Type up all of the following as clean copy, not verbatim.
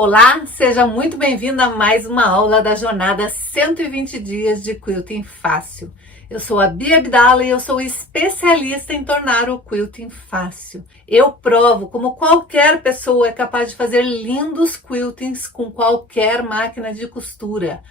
Olá, seja muito bem-vindo a mais uma aula da jornada 120 dias de Quilting Fácil. Eu sou a Bia Abdala e eu sou especialista em tornar o quilting fácil. Eu provo como qualquer pessoa é capaz de fazer lindos quiltings com qualquer máquina de costura.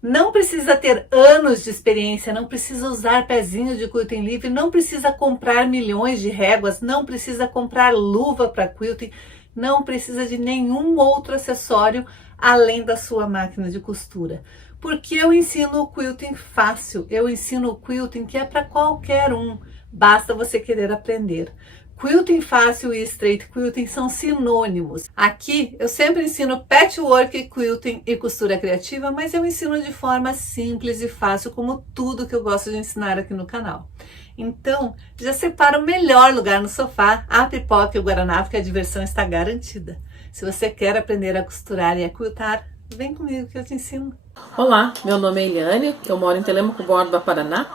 Não precisa ter anos de experiência, não precisa usar pezinho de quilting livre, não precisa comprar milhões de réguas, não precisa comprar luva para quilting, não precisa de nenhum outro acessório além da sua máquina de costura. Porque eu ensino o quilting fácil, eu ensino o quilting que é para qualquer um, basta você querer aprender. Quilting fácil e straight quilting são sinônimos. Aqui eu sempre ensino patchwork, quilting e costura criativa, mas eu ensino de forma simples e fácil, como tudo que eu gosto de ensinar aqui no canal. Então, já separa o melhor lugar no sofá, a pipoca e o guaraná, porque a diversão está garantida. Se você quer aprender a costurar e a quiltar, vem comigo que eu te ensino. Olá, meu nome é Eliane, eu moro em Telêmaco, Borba, Paraná.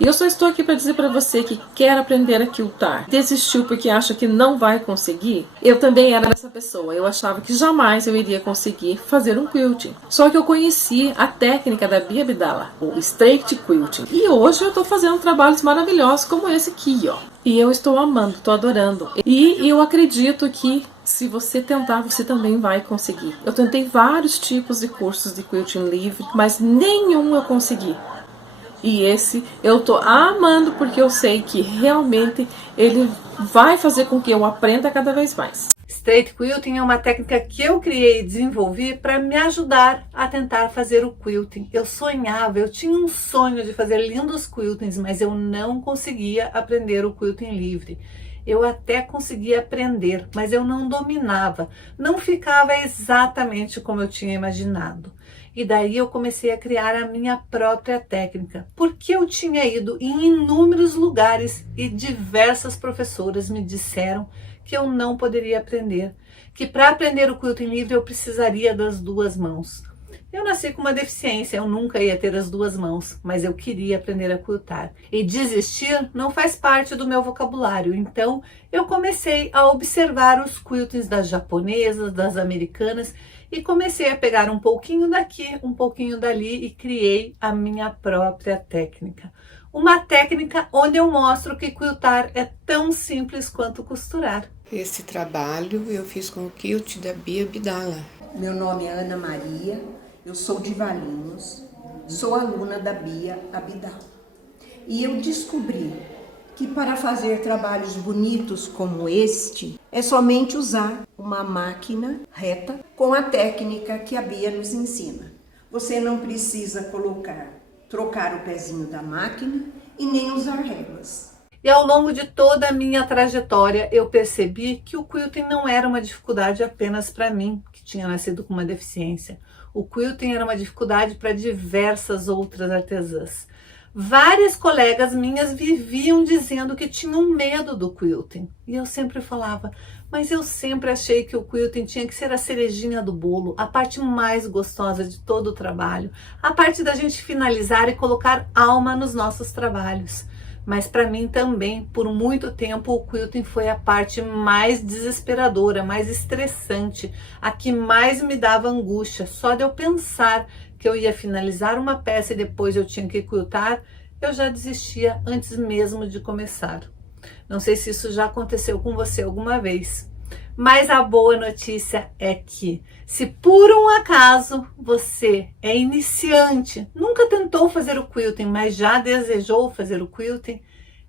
E eu só estou aqui para dizer para você que quer aprender a quiltar, desistiu porque acha que não vai conseguir. Eu também era essa pessoa, eu achava que jamais eu iria conseguir fazer um quilting. Só que eu conheci a técnica da Bia Abdala, o straight quilting. E hoje eu estou fazendo trabalhos maravilhosos como esse aqui, ó. E eu estou amando, estou adorando. E eu acredito que se você tentar, você também vai conseguir. Eu tentei vários tipos de cursos de quilting livre, mas nenhum eu consegui. E esse eu tô amando porque eu sei que realmente ele vai fazer com que eu aprenda cada vez mais. Straight quilting é uma técnica que eu criei e desenvolvi para me ajudar a tentar fazer o quilting. Eu sonhava, eu tinha um sonho de fazer lindos quiltings, mas eu não conseguia aprender o quilting livre. Eu até conseguia aprender, mas eu não dominava, não ficava exatamente como eu tinha imaginado. E daí eu comecei a criar a minha própria técnica, porque eu tinha ido em inúmeros lugares e diversas professoras me disseram que eu não poderia aprender, que para aprender o quilting livre eu precisaria das duas mãos. Eu nasci com uma deficiência, eu nunca ia ter as duas mãos, mas eu queria aprender a quiltar. E desistir não faz parte do meu vocabulário, então eu comecei a observar os quiltings das japonesas, das americanas, e comecei a pegar um pouquinho daqui, um pouquinho dali e criei a minha própria técnica. Uma técnica onde eu mostro que quiltar é tão simples quanto costurar. Esse trabalho eu fiz com o quilt da Bia Abdala. Meu nome é Ana Maria, eu sou de Valinhos, sou aluna da Bia Abdala. E eu descobri que para fazer trabalhos bonitos como este, é somente usar uma máquina reta com a técnica que a Bia nos ensina. Você não precisa trocar o pezinho da máquina e nem usar réguas. E ao longo de toda a minha trajetória, eu percebi que o quilting não era uma dificuldade apenas para mim, que tinha nascido com uma deficiência. O quilting era uma dificuldade para diversas outras artesãs. Várias colegas minhas viviam dizendo que tinham medo do quilting. E eu sempre falava, mas eu sempre achei que o quilting tinha que ser a cerejinha do bolo, a parte mais gostosa de todo o trabalho, a parte da gente finalizar e colocar alma nos nossos trabalhos. Mas para mim também, por muito tempo, o quilting foi a parte mais desesperadora, mais estressante, a que mais me dava angústia. Só de eu pensar que eu ia finalizar uma peça e depois eu tinha que quiltar, eu já desistia antes mesmo de começar. Não sei se isso já aconteceu com você alguma vez. Mas a boa notícia é que, se por um acaso você é iniciante, nunca tentou fazer o quilting, mas já desejou fazer o quilting,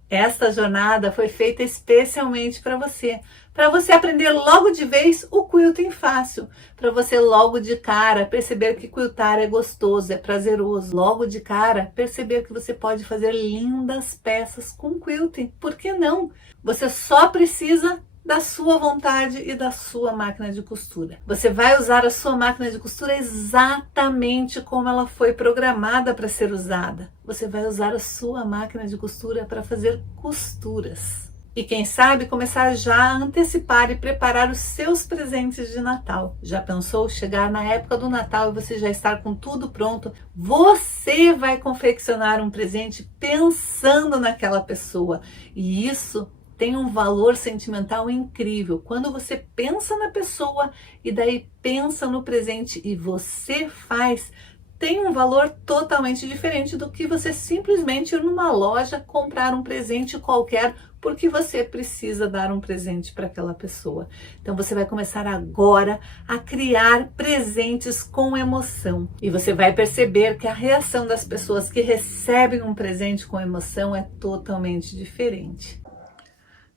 esta jornada foi feita especialmente para você aprender logo de vez o quilting fácil, para você logo de cara perceber que quiltar é gostoso, é prazeroso, logo de cara perceber que você pode fazer lindas peças com quilting, por que não? Você só precisa da sua vontade e da sua máquina de costura. Você vai usar a sua máquina de costura exatamente como ela foi programada para ser usada. Você vai usar a sua máquina de costura para fazer costuras. E quem sabe começar já a antecipar e preparar os seus presentes de Natal. Já pensou chegar na época do Natal e você já estar com tudo pronto? Você vai confeccionar um presente pensando naquela pessoa. E isso tem um valor sentimental incrível. Quando você pensa na pessoa e daí pensa no presente e você faz, tem um valor totalmente diferente do que você simplesmente ir numa loja comprar um presente qualquer porque você precisa dar um presente para aquela pessoa. Então você vai começar agora a criar presentes com emoção e você vai perceber que a reação das pessoas que recebem um presente com emoção é totalmente diferente.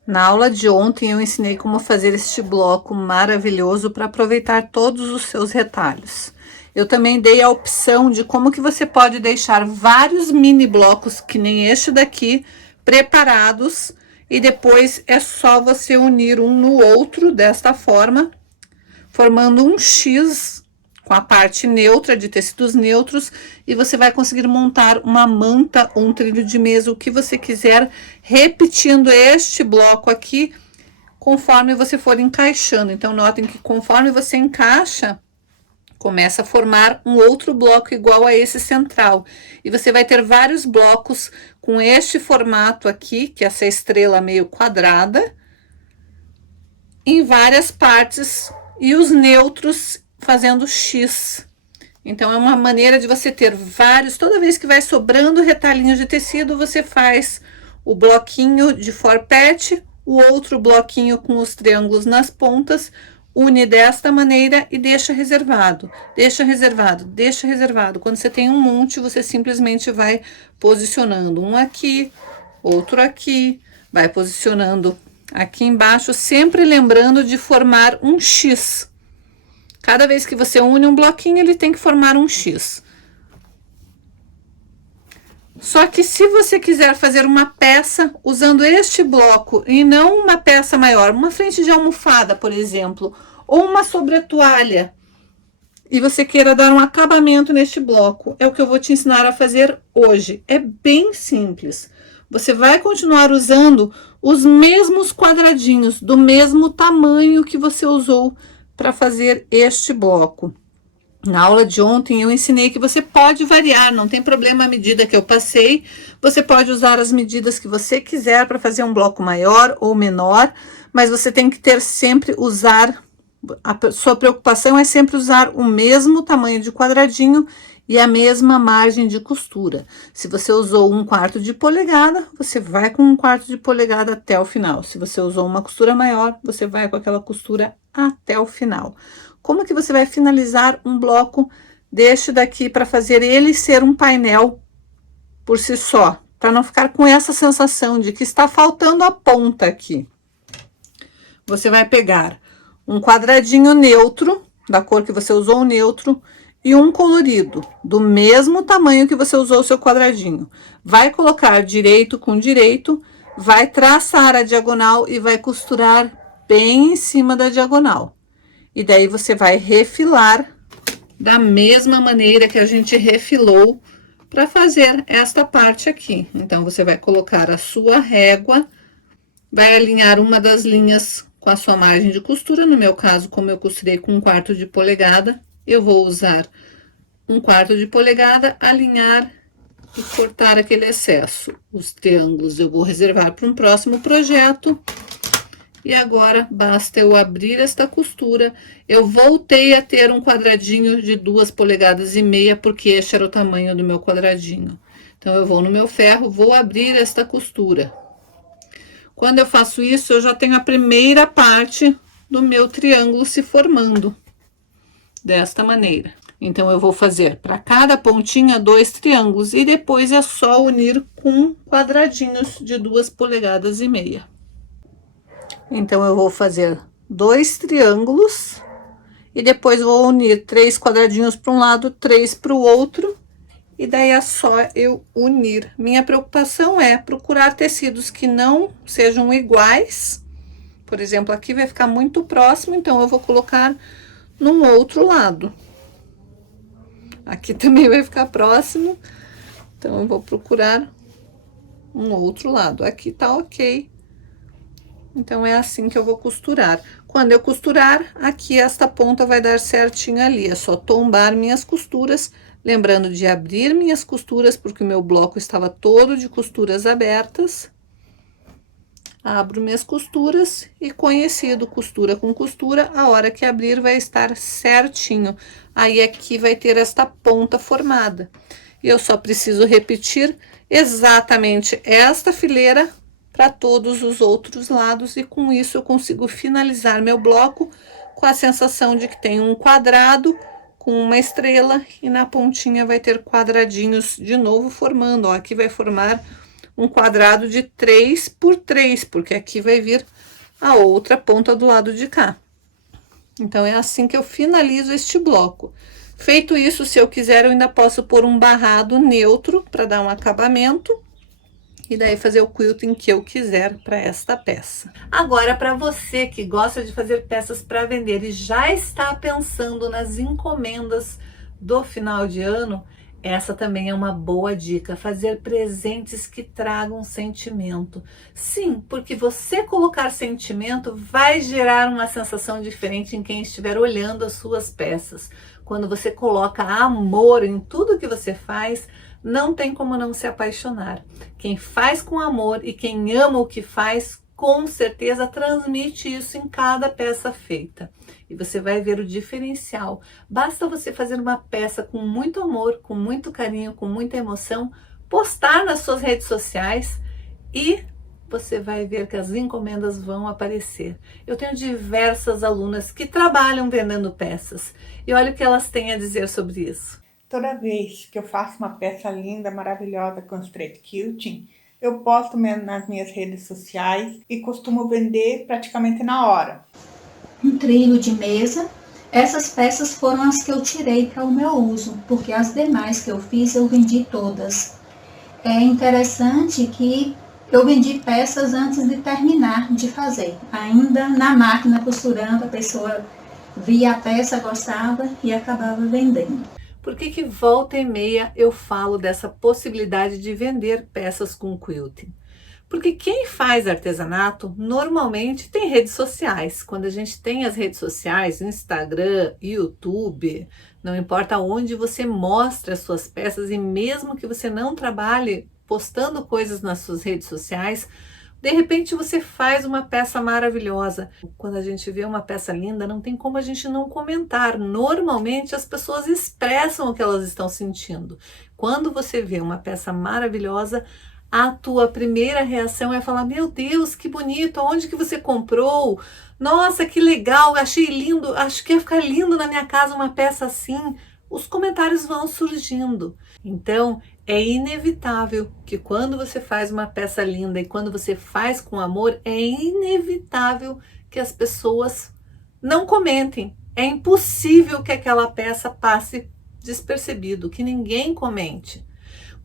Na aula de ontem eu ensinei como fazer este bloco maravilhoso para aproveitar todos os seus retalhos. Eu também dei a opção de como que você pode deixar vários mini blocos, que nem este daqui, preparados, e depois é só você unir um no outro desta forma, formando um X com a parte neutra de tecidos neutros, e você vai conseguir montar uma manta ou um trilho de mesa, o que você quiser, repetindo este bloco aqui, conforme você for encaixando. Então, notem que conforme você encaixa, começa a formar um outro bloco igual a esse central. E você vai ter vários blocos com este formato aqui, que é essa estrela meio quadrada, em várias partes, e os neutros fazendo X. Então, é uma maneira de você ter vários, toda vez que vai sobrando retalhinhos de tecido, você faz o bloquinho de forpete, o outro bloquinho com os triângulos nas pontas, une desta maneira e deixa reservado, deixa reservado, deixa reservado. Quando você tem um monte, você simplesmente vai posicionando um aqui, outro aqui, vai posicionando aqui embaixo, sempre lembrando de formar um X. Cada vez que você une um bloquinho, ele tem que formar um X. Só que se você quiser fazer uma peça usando este bloco e não uma peça maior, uma frente de almofada, por exemplo, ou uma sobretoalha, e você queira dar um acabamento neste bloco, é o que eu vou te ensinar a fazer hoje. É bem simples. Você vai continuar usando os mesmos quadradinhos, do mesmo tamanho que você usou para fazer este bloco. Na aula de ontem eu ensinei que você pode variar, não tem problema a medida que eu passei, você pode usar as medidas que você quiser para fazer um bloco maior ou menor, mas você tem que ter sempre a sua preocupação é sempre usar o mesmo tamanho de quadradinho e a mesma margem de costura. Se você usou 1/4 de polegada, você vai com 1/4 de polegada até o final. Se você usou uma costura maior, você vai com aquela costura até o final. Como que você vai finalizar um bloco deste daqui para fazer ele ser um painel por si só? Para não ficar com essa sensação de que está faltando a ponta aqui. Você vai pegar um quadradinho neutro, da cor que você usou o neutro, e um colorido, do mesmo tamanho que você usou o seu quadradinho. Vai colocar direito com direito, vai traçar a diagonal e vai costurar bem em cima da diagonal. E daí você vai refilar da mesma maneira que a gente refilou para fazer esta parte aqui. Então, você vai colocar a sua régua, vai alinhar uma das linhas com a sua margem de costura. No meu caso, como eu costurei com 1/4 de polegada, eu vou usar 1/4 de polegada, alinhar e cortar aquele excesso. Os triângulos eu vou reservar para um próximo projeto. E agora, basta eu abrir esta costura. Eu voltei a ter um quadradinho de 2,5 polegadas, porque este era o tamanho do meu quadradinho. Então, eu vou no meu ferro, vou abrir esta costura. Quando eu faço isso, eu já tenho a primeira parte do meu triângulo se formando. Desta maneira. Então, eu vou fazer para cada pontinha 2 triângulos. E depois é só unir com quadradinhos de 2,5 polegadas. Então, eu vou fazer 2 triângulos e depois vou unir 3 quadradinhos para um lado, 3 para o outro, e daí é só eu unir. Minha preocupação é procurar tecidos que não sejam iguais. Por exemplo, aqui vai ficar muito próximo, então eu vou colocar num outro lado. Aqui também vai ficar próximo, então eu vou procurar um outro lado. Aqui tá ok. Então, é assim que eu vou costurar. Quando eu costurar, aqui esta ponta vai dar certinho ali. É só tombar minhas costuras, lembrando de abrir minhas costuras, porque o meu bloco estava todo de costuras abertas. abro minhas costuras e conhecido costura com costura, a hora que abrir vai estar certinho. Aí aqui vai ter esta ponta formada. E eu só preciso repetir exatamente esta fileira para todos os outros lados e com isso eu consigo finalizar meu bloco com a sensação de que tem um quadrado com uma estrela e na pontinha vai ter quadradinhos de novo formando. Ó, aqui vai formar um quadrado de 3 por 3, porque aqui vai vir a outra ponta do lado de cá. Então, é assim que eu finalizo este bloco. Feito isso, se eu quiser, eu ainda posso pôr um barrado neutro para dar um acabamento. E daí fazer o quilting que eu quiser para esta peça. Agora, para você que gosta de fazer peças para vender e já está pensando nas encomendas do final de ano, essa também é uma boa dica, fazer presentes que tragam sentimento. Sim, porque você colocar sentimento vai gerar uma sensação diferente em quem estiver olhando as suas peças. Quando você coloca amor em tudo que você faz, não tem como não se apaixonar. Quem faz com amor e quem ama o que faz, com certeza transmite isso em cada peça feita. E você vai ver o diferencial. Basta você fazer uma peça com muito amor, com muito carinho, com muita emoção, postar nas suas redes sociais e você vai ver que as encomendas vão aparecer. Eu tenho diversas alunas que trabalham vendendo peças e olha o que elas têm a dizer sobre isso. Toda vez que eu faço uma peça linda, maravilhosa com straight quilting, eu posto nas minhas redes sociais e costumo vender praticamente na hora. Um trilho de mesa, essas peças foram as que eu tirei para o meu uso, porque as demais que eu fiz eu vendi todas. É interessante que eu vendi peças antes de terminar de fazer, ainda na máquina costurando, a pessoa via a peça, gostava e acabava vendendo. Por que volta e meia eu falo dessa possibilidade de vender peças com quilting? Porque quem faz artesanato normalmente tem redes sociais. Quando a gente tem as redes sociais, Instagram, YouTube, não importa onde você mostra as suas peças e mesmo que você não trabalhe postando coisas nas suas redes sociais, de repente você faz uma peça maravilhosa. Quando a gente vê uma peça linda, não tem como a gente não comentar. Normalmente as pessoas expressam o que elas estão sentindo. Quando você vê uma peça maravilhosa, a tua primeira reação é falar: meu Deus, que bonito, onde que você comprou? Nossa, que legal, achei lindo, acho que ia ficar lindo na minha casa uma peça assim. Os comentários vão surgindo. Então, é inevitável que quando você faz uma peça linda e quando você faz com amor, é inevitável que as pessoas não comentem. É impossível que aquela peça passe despercebido, que ninguém comente.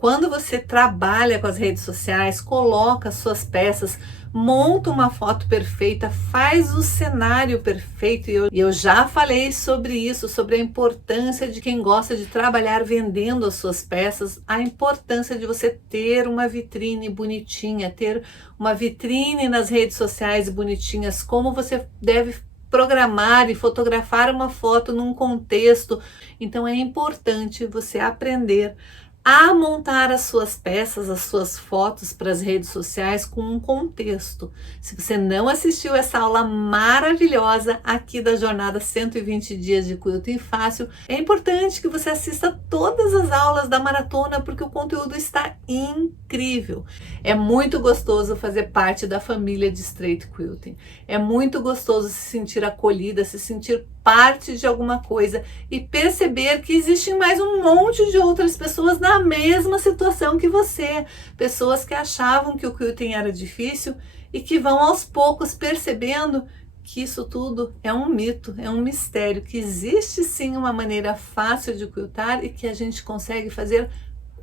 Quando você trabalha com as redes sociais, coloca suas peças, monta uma foto perfeita, faz o cenário perfeito. E eu já falei sobre isso, sobre a importância de quem gosta de trabalhar vendendo as suas peças, a importância de você ter uma vitrine bonitinha, ter uma vitrine nas redes sociais bonitinhas, como você deve programar e fotografar uma foto num contexto. Então é importante você aprender a montar as suas peças, as suas fotos para as redes sociais com um contexto. Se você não assistiu essa aula maravilhosa aqui da jornada 120 dias de quilting fácil, é importante que você assista todas as aulas da maratona porque o conteúdo está incrível. É muito gostoso fazer parte da família de Straight Quilting. É muito gostoso se sentir acolhida, se sentir parte de alguma coisa e perceber que existem mais um monte de outras pessoas na mesma situação que você. Pessoas que achavam que o quilting era difícil e que vão aos poucos percebendo que isso tudo é um mito, é um mistério, que existe sim uma maneira fácil de quiltar e que a gente consegue fazer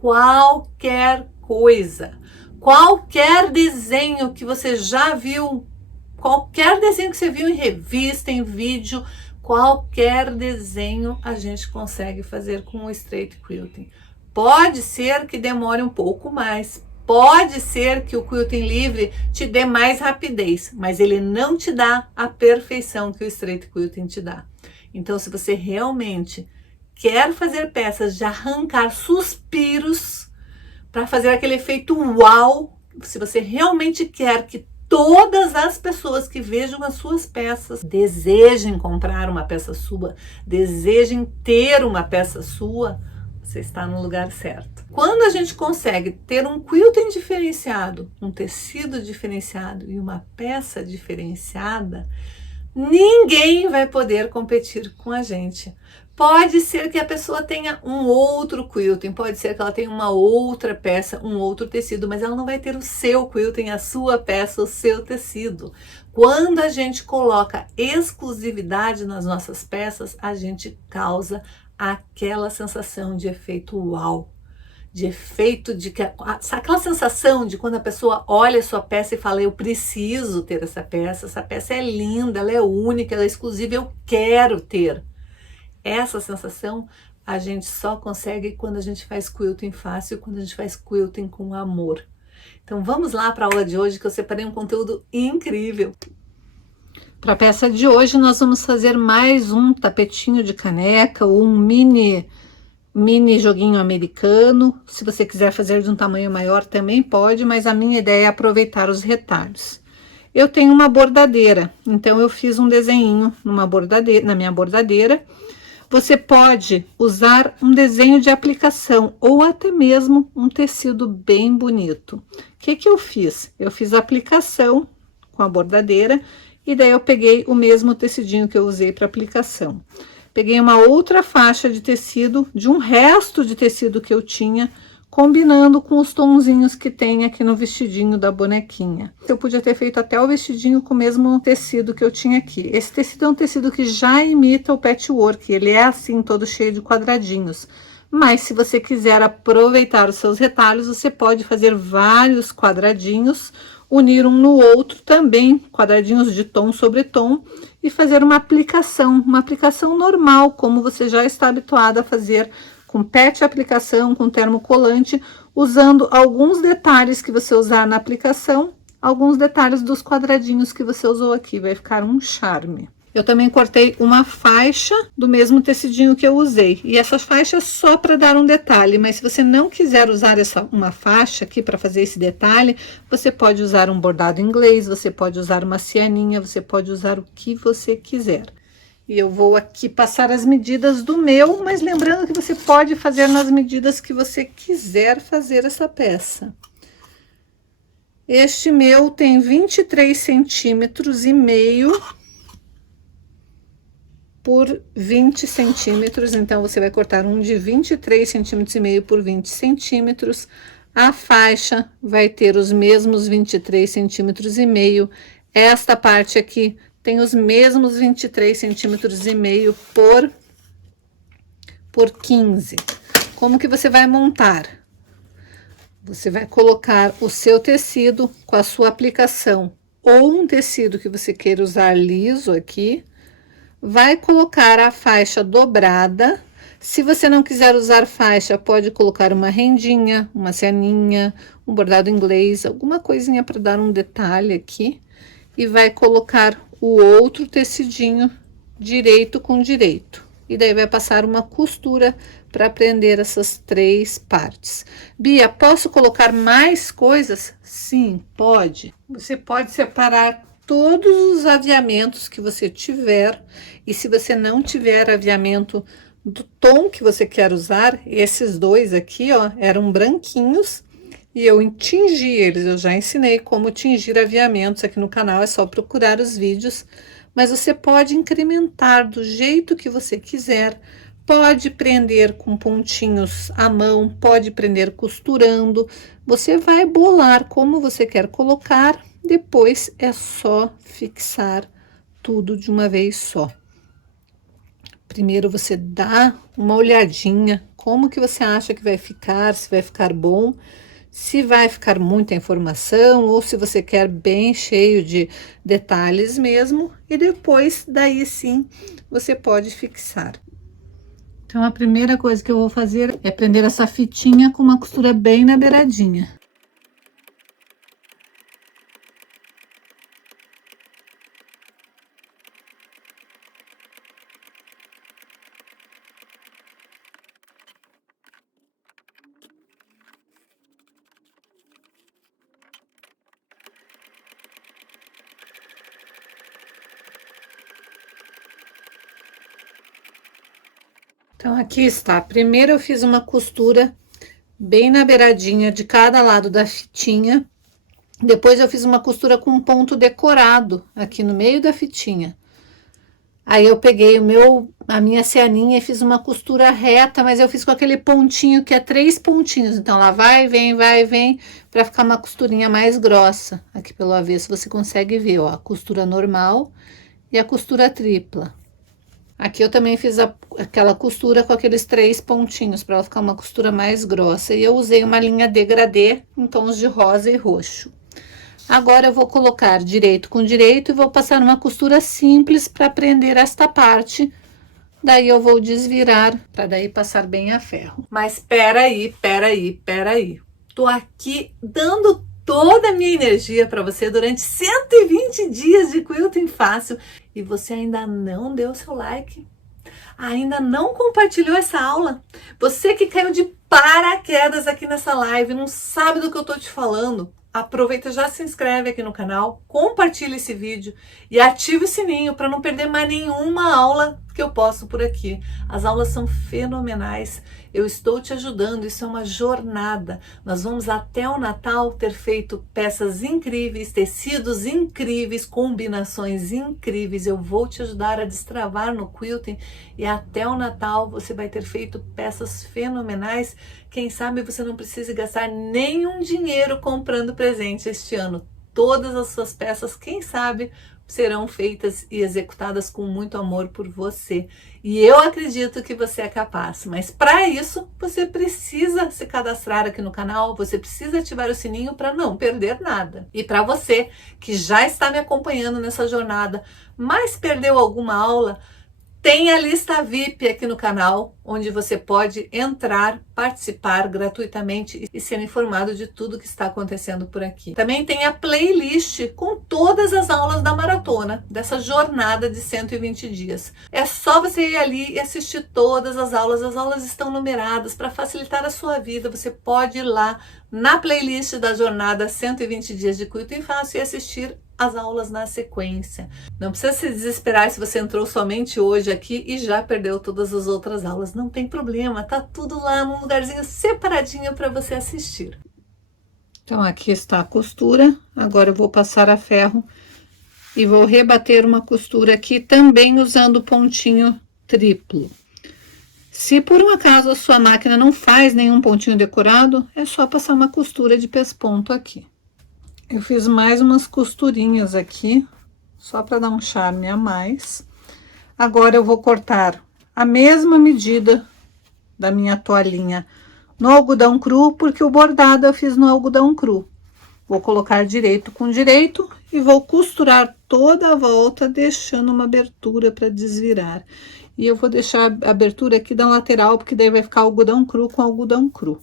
qualquer coisa. Qualquer desenho que você já viu, qualquer desenho que você viu em revista, em vídeo, qualquer desenho a gente consegue fazer com o Straight Quilting. Pode ser que demore um pouco mais, pode ser que o quilting livre te dê mais rapidez, mas ele não te dá a perfeição que o Straight Quilting te dá. Então, se você realmente quer fazer peças de arrancar suspiros, para fazer aquele efeito uau, se você realmente quer que todas as pessoas que vejam as suas peças, desejem comprar uma peça sua, desejem ter uma peça sua, você está no lugar certo. Quando a gente consegue ter um quilting diferenciado, um tecido diferenciado e uma peça diferenciada, ninguém vai poder competir com a gente. Pode ser que a pessoa tenha um outro quilting, pode ser que ela tenha uma outra peça, um outro tecido, mas ela não vai ter o seu quilting, a sua peça, o seu tecido. Quando a gente coloca exclusividade nas nossas peças, a gente causa aquela sensação de efeito uau. De efeito de que aquela sensação de quando a pessoa olha a sua peça e fala, eu preciso ter essa peça é linda, ela é única, ela é exclusiva, eu quero ter. Essa sensação a gente só consegue quando a gente faz quilting fácil, quando a gente faz quilting com amor. Então vamos lá para a aula de hoje, que eu separei um conteúdo incrível. Para a peça de hoje nós vamos fazer mais um tapetinho de caneca ou um mini joguinho americano. Se você quiser fazer de um tamanho maior também pode, mas a minha ideia é aproveitar os retalhos. Eu tenho uma bordadeira, então eu fiz um desenho na minha bordadeira. Você pode usar um desenho de aplicação ou até mesmo um tecido bem bonito. O que eu fiz? Eu fiz a aplicação com a bordadeira e daí eu peguei o mesmo tecidinho que eu usei para aplicação. Peguei uma outra faixa de tecido, de um resto de tecido que eu tinha, combinando com os tonzinhos que tem aqui no vestidinho da bonequinha. Eu podia ter feito até o vestidinho com o mesmo tecido que eu tinha aqui. Esse tecido é um tecido que já imita o patchwork, ele é assim, todo cheio de quadradinhos. Mas se você quiser aproveitar os seus retalhos, você pode fazer vários quadradinhos, unir um no outro também, quadradinhos de tom sobre tom, e fazer uma aplicação normal, como você já está habituado a fazer com patch aplicação, com termocolante, usando alguns detalhes que você usar na aplicação, alguns detalhes dos quadradinhos que você usou aqui, vai ficar um charme. Eu também cortei uma faixa do mesmo tecidinho que eu usei, e essa faixa é só para dar um detalhe, mas se você não quiser usar uma faixa aqui para fazer esse detalhe, você pode usar um bordado inglês, você pode usar uma cianinha, você pode usar o que você quiser. E eu vou aqui passar as medidas do meu, mas lembrando que você pode fazer nas medidas que você quiser fazer essa peça. Este meu tem 23 centímetros e meio por 20 centímetros, então você vai cortar um de 23 centímetros e meio por 20 centímetros. A faixa vai ter os mesmos 23 centímetros e meio. Esta parte aqui tem os mesmos 23 centímetros e meio por 15. Como que você vai montar? Você vai colocar o seu tecido com a sua aplicação, ou um tecido que você queira usar liso aqui, vai colocar a faixa dobrada. Se você não quiser usar faixa, pode colocar uma rendinha, uma cianinha, um bordado inglês, alguma coisinha para dar um detalhe aqui, e vai colocar o outro tecidinho direito com direito. E daí vai passar uma costura para prender essas três partes. Bia, posso colocar mais coisas? Sim, pode. Você pode separar todos os aviamentos que você tiver, e se você não tiver aviamento do tom que você quer usar, esses dois aqui, ó, eram branquinhos, e eu tingi eles. Eu já ensinei como tingir aviamentos aqui no canal, é só procurar os vídeos, mas você pode incrementar do jeito que você quiser, pode prender com pontinhos à mão, pode prender costurando, você vai bolar como você quer colocar, depois é só fixar tudo de uma vez só. Primeiro você dá uma olhadinha, como que você acha que vai ficar, se vai ficar bom, se vai ficar muita informação ou se você quer bem cheio de detalhes mesmo, e depois daí sim você pode fixar. Então a primeira coisa que eu vou fazer é prender essa fitinha com uma costura bem na beiradinha. Então aqui está. Primeiro eu fiz uma costura bem na beiradinha de cada lado da fitinha. Depois eu fiz uma costura com um ponto decorado aqui no meio da fitinha. Aí eu peguei a minha cianinha e fiz uma costura reta, mas eu fiz com aquele pontinho que é 3 pontinhos. Então lá vai, vem, para ficar uma costurinha mais grossa. Aqui pelo avesso você consegue ver, ó, a costura normal e a costura tripla. Aqui eu também fiz aquela costura com aqueles 3 pontinhos para ela ficar uma costura mais grossa. E eu usei uma linha degradê em tons de rosa e roxo. Agora eu vou colocar direito com direito e vou passar uma costura simples para prender esta parte. Daí eu vou desvirar para daí passar bem a ferro. Mas peraí. Tô aqui dando toda a minha energia para você durante 120 dias de quilting fácil e você ainda não deu seu like, ainda não compartilhou essa aula. Você que caiu de paraquedas aqui nessa live, não sabe do que eu tô te falando, aproveita, já se inscreve aqui no canal, compartilha esse vídeo e ativa o sininho para não perder mais nenhuma aula que eu posto por aqui. As aulas são fenomenais, eu estou te ajudando, isso é uma jornada. Nós vamos até o Natal ter feito peças incríveis, tecidos incríveis, combinações incríveis. Eu vou te ajudar a destravar no quilting e até o Natal você vai ter feito peças fenomenais. Quem sabe você não precise gastar nenhum dinheiro comprando presente este ano. Todas as suas peças, quem sabe, serão feitas e executadas com muito amor por você. E eu acredito que você é capaz. Mas para isso, você precisa se cadastrar aqui no canal, você precisa ativar o sininho para não perder nada. E para você que já está me acompanhando nessa jornada, mas perdeu alguma aula, tem a lista VIP aqui no canal, onde você pode entrar, participar gratuitamente e ser informado de tudo que está acontecendo por aqui. Também tem a playlist com todas as aulas da maratona, dessa jornada de 120 dias. É só você ir ali e assistir todas as aulas estão numeradas para facilitar a sua vida. Você pode ir lá na playlist da jornada 120 dias de quilting fácil e assistir as aulas na sequência. Não precisa se desesperar se você entrou somente hoje aqui e já perdeu todas as outras aulas. Não tem problema, tá tudo lá num lugarzinho separadinho para você assistir. Então aqui está a costura. Agora eu vou passar a ferro e vou rebater uma costura aqui também usando pontinho triplo. Se por um acaso a sua máquina não faz nenhum pontinho decorado, é só passar uma costura de pesponto aqui. Eu fiz mais umas costurinhas aqui, só para dar um charme a mais. Agora eu vou cortar a mesma medida da minha toalhinha no algodão cru, porque o bordado eu fiz no algodão cru. Vou colocar direito com direito e vou costurar toda a volta, deixando uma abertura para desvirar. E eu vou deixar a abertura aqui da lateral, porque daí vai ficar algodão cru com algodão cru.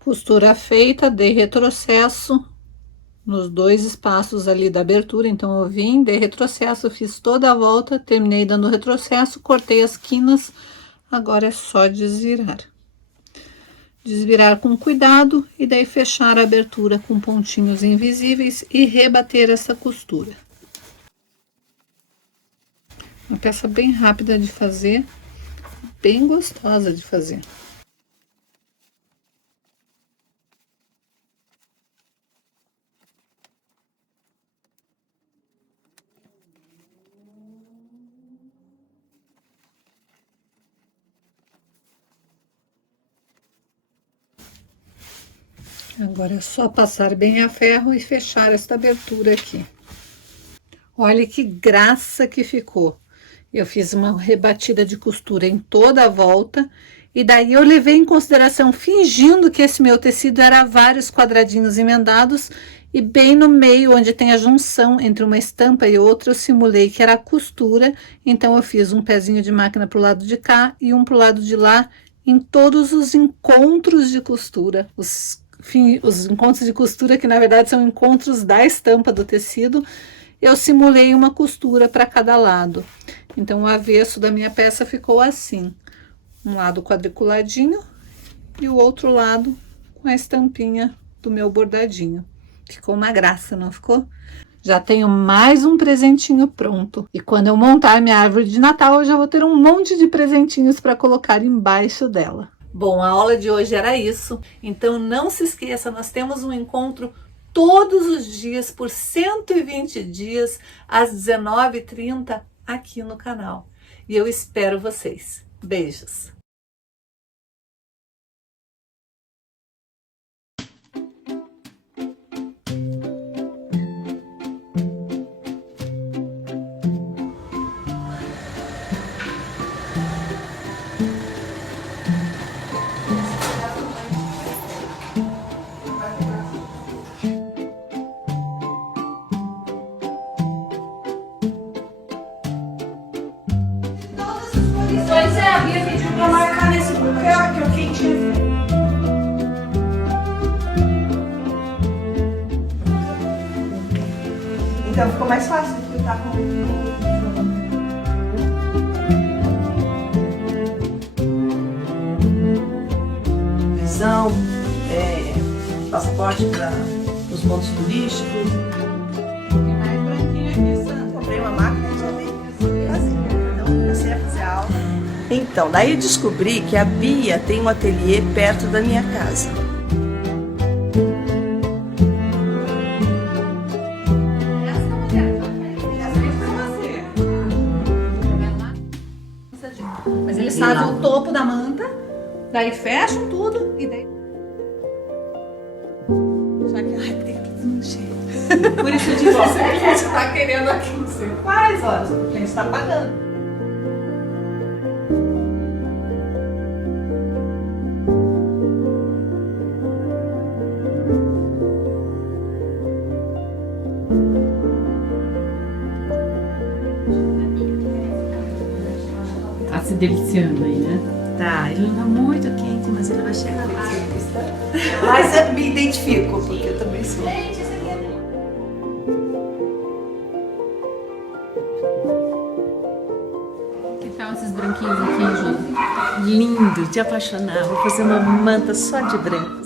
Costura feita, dei retrocesso nos 2 espaços ali da abertura, então eu vim, dei retrocesso, fiz toda a volta, terminei dando retrocesso, cortei as quinas, agora é só desvirar. Desvirar com cuidado e daí fechar a abertura com pontinhos invisíveis e rebater essa costura. Uma peça bem rápida de fazer, bem gostosa de fazer. Agora é só passar bem a ferro e fechar esta abertura aqui. Olha que graça que ficou. Eu fiz uma rebatida de costura em toda a volta e daí eu levei em consideração, fingindo que esse meu tecido era vários quadradinhos emendados e bem no meio, onde tem a junção entre uma estampa e outra, eu simulei que era a costura, então eu fiz um pezinho de máquina pro lado de cá e um pro lado de lá, em todos os encontros de costura, os encontros de costura que na verdade são encontros da estampa do tecido, eu simulei uma costura para cada lado. Então o avesso da minha peça ficou assim, um lado quadriculadinho e o outro lado com a estampinha do meu bordadinho. Ficou uma graça, não ficou? Já tenho mais um presentinho pronto. E quando eu montar minha árvore de Natal, eu já vou ter um monte de presentinhos para colocar embaixo dela. Bom, a aula de hoje era isso. Então não se esqueça, nós temos um encontro todos os dias por 120 dias às 19h30 aqui no canal. E eu espero vocês. Beijos! Pois é, a Bia pediu pra marcar nesse buquê que eu quentinho. Então ficou mais fácil de tá com. Visão, passaporte para os pontos turísticos. Comprei uma máquina e já dei fazer. Então comecei a fazer aula. Então, daí eu descobri que a Bia tem um ateliê perto da minha casa. Mas eles fazem o topo da manta, daí fecham tudo e daí... Só que, ai, tem que fazer um jeito. Por isso eu digo, ó, você tá querendo aqui, você faz, olha, o cliente está pagando. Tá se deliciando aí, né? Tá, ele não tá muito quente, mas ele vai chegar lá. Mas eu me identifico, porque eu também sou. Que tal esses branquinhos aqui, Ju? Lindo, de apaixonar. Vou fazer uma manta só de brancos.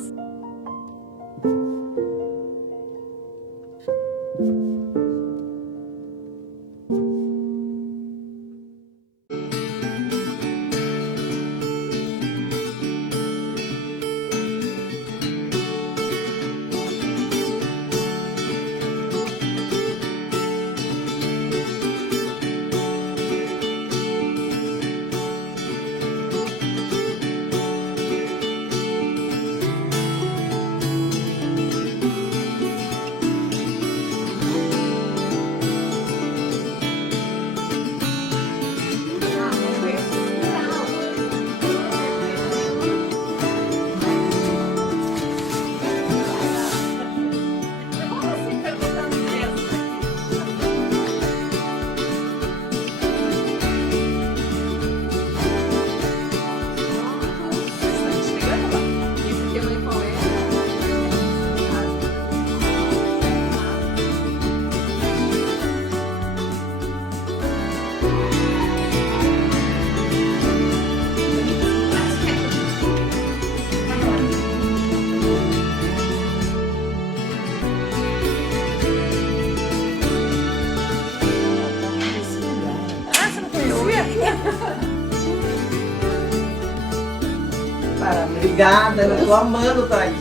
Obrigada, eu tô amando estar aqui.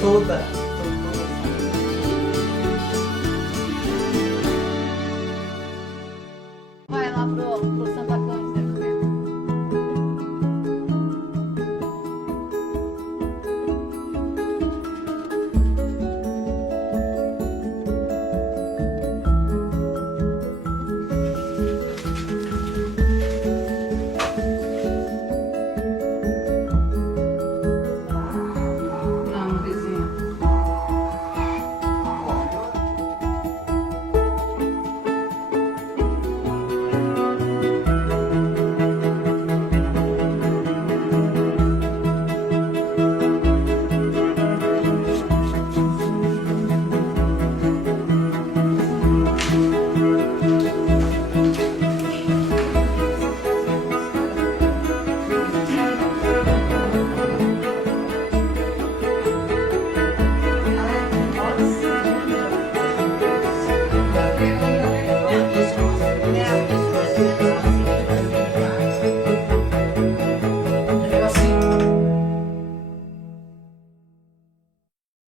Toda. Vai lá pro Santa